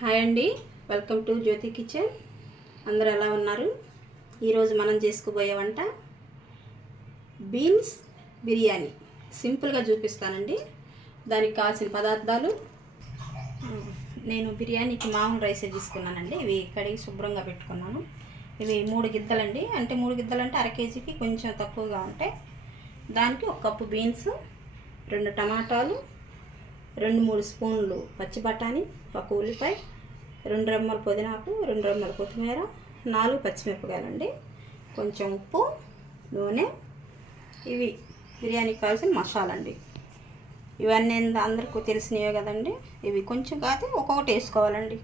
Hi అండి, welcome to Jyothi kitchen. అందరూ ఎలా ఉన్నారు? ఈరోజు మనం చేసుకోబోయే వంట బీన్స్ బిర్యానీ. సింపుల్గా చూపిస్తానండి. దానికి కావాల్సిన పదార్థాలు, నేను బిర్యానీకి మామూలు రైసే తీసుకున్నానండి. ఇవి కడిగి శుభ్రంగా పెట్టుకున్నాను. ఇవి 3 గిద్దలండి. అంటే 3 గిద్దలు అంటే అర కేజీకి కొంచెం తక్కువగా ఉంటాయి. దానికి 1 కప్పు బీన్స్, 2 టమాటాలు, 2-3 స్పూన్లు పచ్చి బఠానీ, 1 ఉల్లిపాయ, 2 రెమ్మల పుదీనాకు, 2 రెమ్మల కొత్తిమీర, 4 పచ్చిమిరపకాయలండి, కొంచెం ఉప్పు, నూనె. ఇవి బిర్యానీకి కావాల్సిన మసాలా అండి. ఇవన్నీ అందరికీ తెలిసినవే కదండి. ఇవి కొంచెం కాదు ఒక్కొక్కటి వేసుకోవాలండి.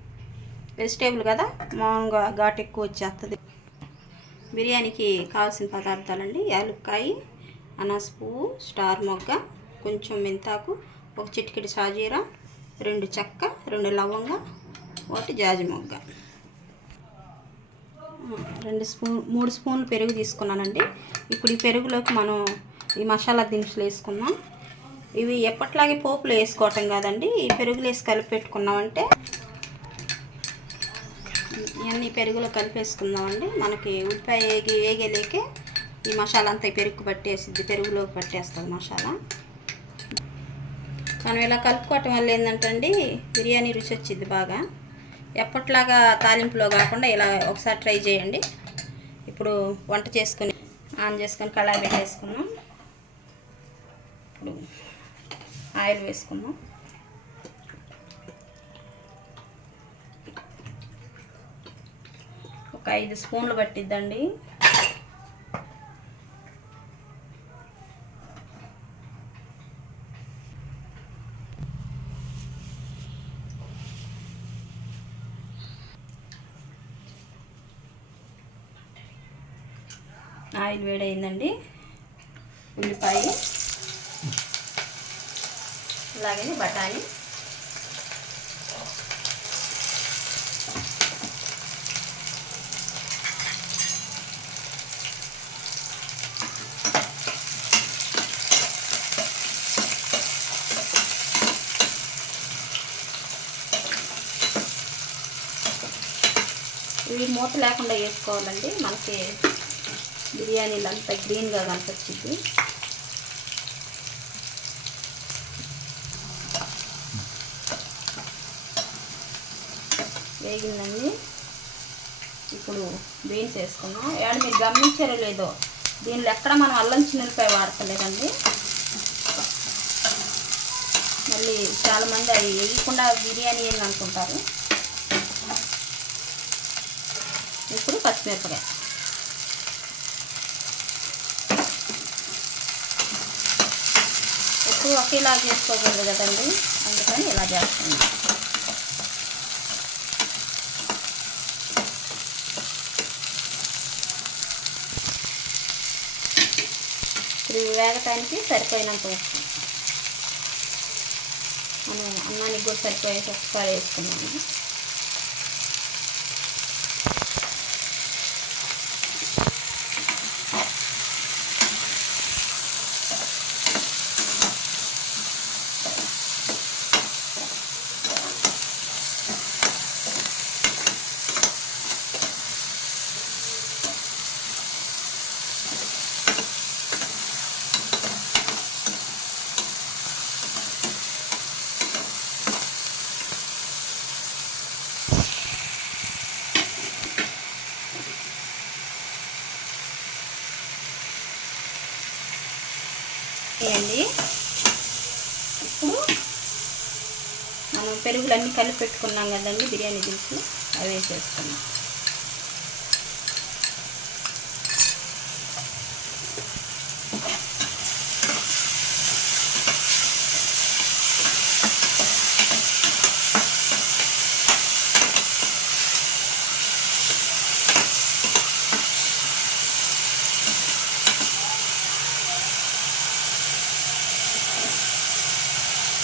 వెజిటేబుల్ కదా, మామూలుగా ఘాటు ఎక్కువ వచ్చేస్తుంది. బిర్యానీకి కావాల్సిన పదార్థాలండి: యాలక్కాయ, అనాస పువ్వు, స్టార్ మొగ్గ, కొంచెం మెంతాకు, 1 చిటికెడు సాజీరా, 2 చెక్క, 2 లవంగ, 1 జాజి మొగ్గ, 3 స్పూన్లు పెరుగు తీసుకున్నానండి. ఇప్పుడు ఈ పెరుగులోకి మనం ఈ మసాలా దినుసులు వేసుకుందాం. ఇవి ఎప్పట్లాగే పోపులో వేసుకోవటం కాదండి, ఈ పెరుగులు వేసి కలిపి పెట్టుకున్నామంటే ఇవన్నీ పెరుగులో కలిపేసుకుందామండి. మనకి ఉల్లిపాయ వేగలేకే ఈ మసాలా అంతా పెరుగు పట్టేసిద్ది, పెరుగులోకి పట్టేస్తుంది మసాలా. మనం ఇలా కలుపుకోవటం వల్ల ఏంటంటే అండి, బిర్యానీ రుచి వచ్చింది బాగా. ఎప్పట్లాగా తాలింపులో కాకుండా ఇలా ఒకసారి ట్రై చేయండి. ఇప్పుడు వంట చేసుకొని ఆన్ చేసుకొని కళాయి పెట్టేసుకున్నాం. ఇప్పుడు ఆయిల్ వేసుకుందాం. ఒక 5 స్పూన్లు పట్టిద్దండి. ఆయిల్ వేడైందండి. ఉల్లిపాయ, అలాగే బఠానీ, ఇవి మూత లేకుండా వేసుకోవాలండి. మనకి బిర్యానీలు అంతా గ్రీన్గా కనిపించింది. వేగిందండి. ఇప్పుడు బీన్స్ వేసుకున్నాం. ఏడు మీరు గమనించారో లేదో, దీనిలో ఎక్కడ మనం అల్లం చిన్నులపాయ వాడతలేదండి. మళ్ళీ చాలామంది అవి వేయకుండా బిర్యానీ అని అనుకుంటారు. ఇప్పుడు పచ్చిమిరపకాయ, ఎప్పుడు ఒకేలా చేసుకోకూడదు కదండి, అందుకని ఇలా చేస్తున్నాం. ఇప్పుడు వేగటానికి సరిపోయినంత ఉప్పు, మనం అన్నానికి కూడా సరిపోయేసి ఒకసారి వేసుకున్నాము. వేయండి. ఇప్పుడు మనం పెరుగులన్నీ కలిపి పెట్టుకున్నాం కదండి బిర్యానీ దినుసులు, అవి వేసేసుకున్నాం.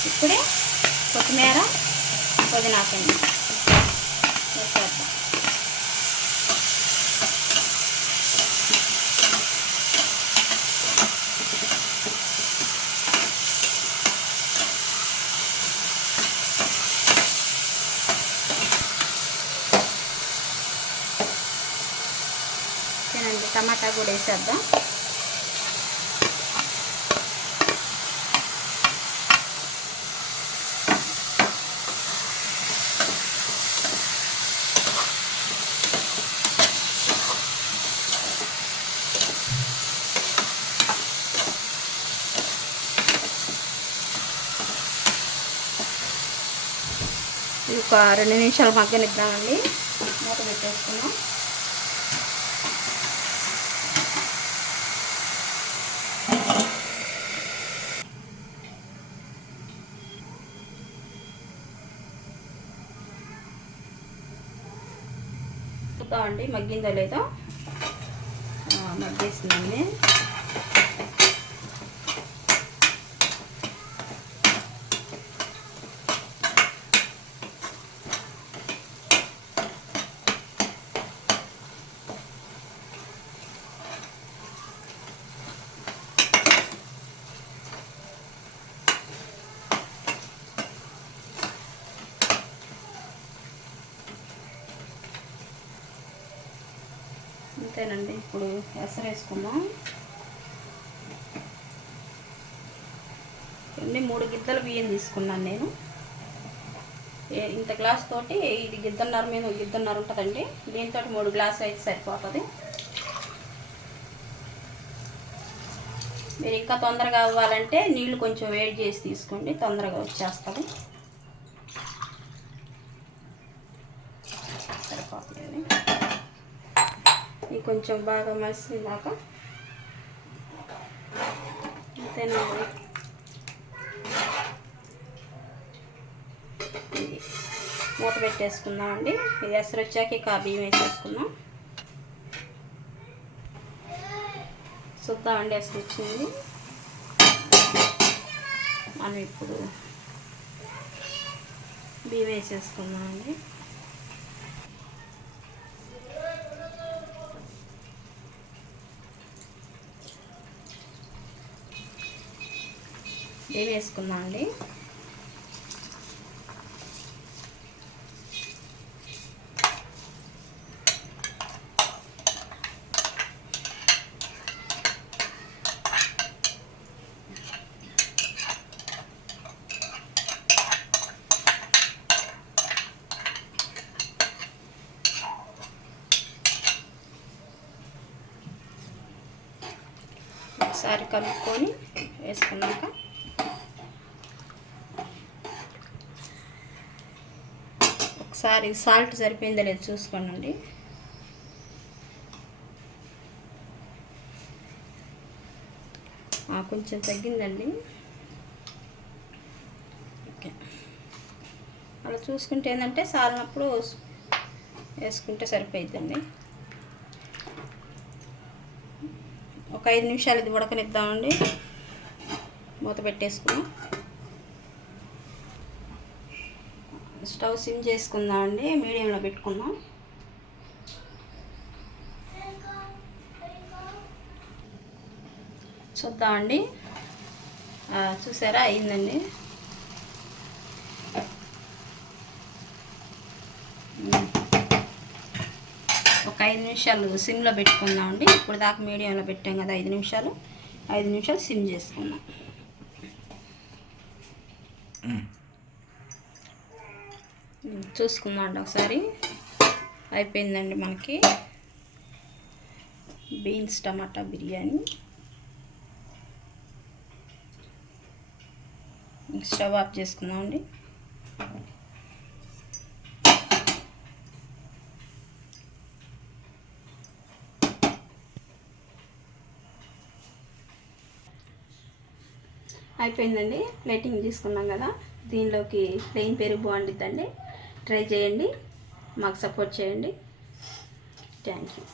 ఇప్పుడే కొత్తిమీర, పుదీనాకండి వేసేద్దాం. టమాటా కూడా వేసేద్దాం. ఒక 2 నిమిషాలు మగ్గనిద్దామండి. మూత పెట్టేసుకున్నాం. చూద్దామండి మగ్గిందో లేదో. మగ్గేసిందండి. అంతేనండి. ఇప్పుడు ఎసరు వేసుకుందాం. 3 గిద్దలు బియ్యం తీసుకున్నాను నేను. ఇంత గ్లాస్ తోటి ఇది గిద్దన్నర మీద గిద్దన్నర ఉంటుందండి. దీంతో 3 గ్లాసులు అయితే సరిపోతుంది. మీరు ఇంకా తొందరగా అవ్వాలంటే నీళ్ళు కొంచెం వేడి చేసి తీసుకోండి, తొందరగా వచ్చేస్తుంది. సరిపోతుంది. ఇది కొంచెం బాగా మసిలినాక అంతేనండి. ఇది మూత పెట్టేసుకుందామండి. ఇది ఎసరు వచ్చాక బియ్యం వేసేసుకుందాం. చూద్దామండి ఎసరు వచ్చింది. మనం ఇప్పుడు బియ్యం వేసేసుకుందామండి. బియ్యం వేసుకుందామండి. ఒకసారి కలుపుకొని వేసుకున్నాక ఒకసారి సాల్ట్ సరిపోయిందో లేదో చూసుకోండి. కొంచెం తగ్గిందండి. ఓకే, అలా చూసుకుంటే ఏంటంటే సాలినప్పుడు వేసుకుంటే సరిపోయిద్దండి. ఒక 5 నిమిషాలు ఇది ఉడకనిద్దామండి. మూత పెట్టేసుకున్నాం. స్టవ్ సిమ్ చేసుకుందామండి. మీడియంలో పెట్టుకుందాం. చూద్దామండి. చూసారా, అయిందండి. ఒక 5 నిమిషాలు సిమ్లో పెట్టుకుందామండి. ఇప్పుడు దాకా మీడియంలో పెట్టాం కదా 5 నిమిషాలు. 5 నిమిషాలు సిమ్ చేసుకుందాం. చూసుకుందాం అండి ఒకసారి. అయిపోయిందండి మనకి బీన్స్ టమాటా బిర్యానీ. స్టవ్ ఆఫ్ చేసుకుందామండి. అయిపోయిందండి. ప్లేటింగ్ తీసుకున్నాం కదా, దీనిలోకి ప్లెయిన్ పెరుగు బాగుండిద్దండి. ట్రై చేయండి, మాకు సపోర్ట్ చేయండి. Thank you.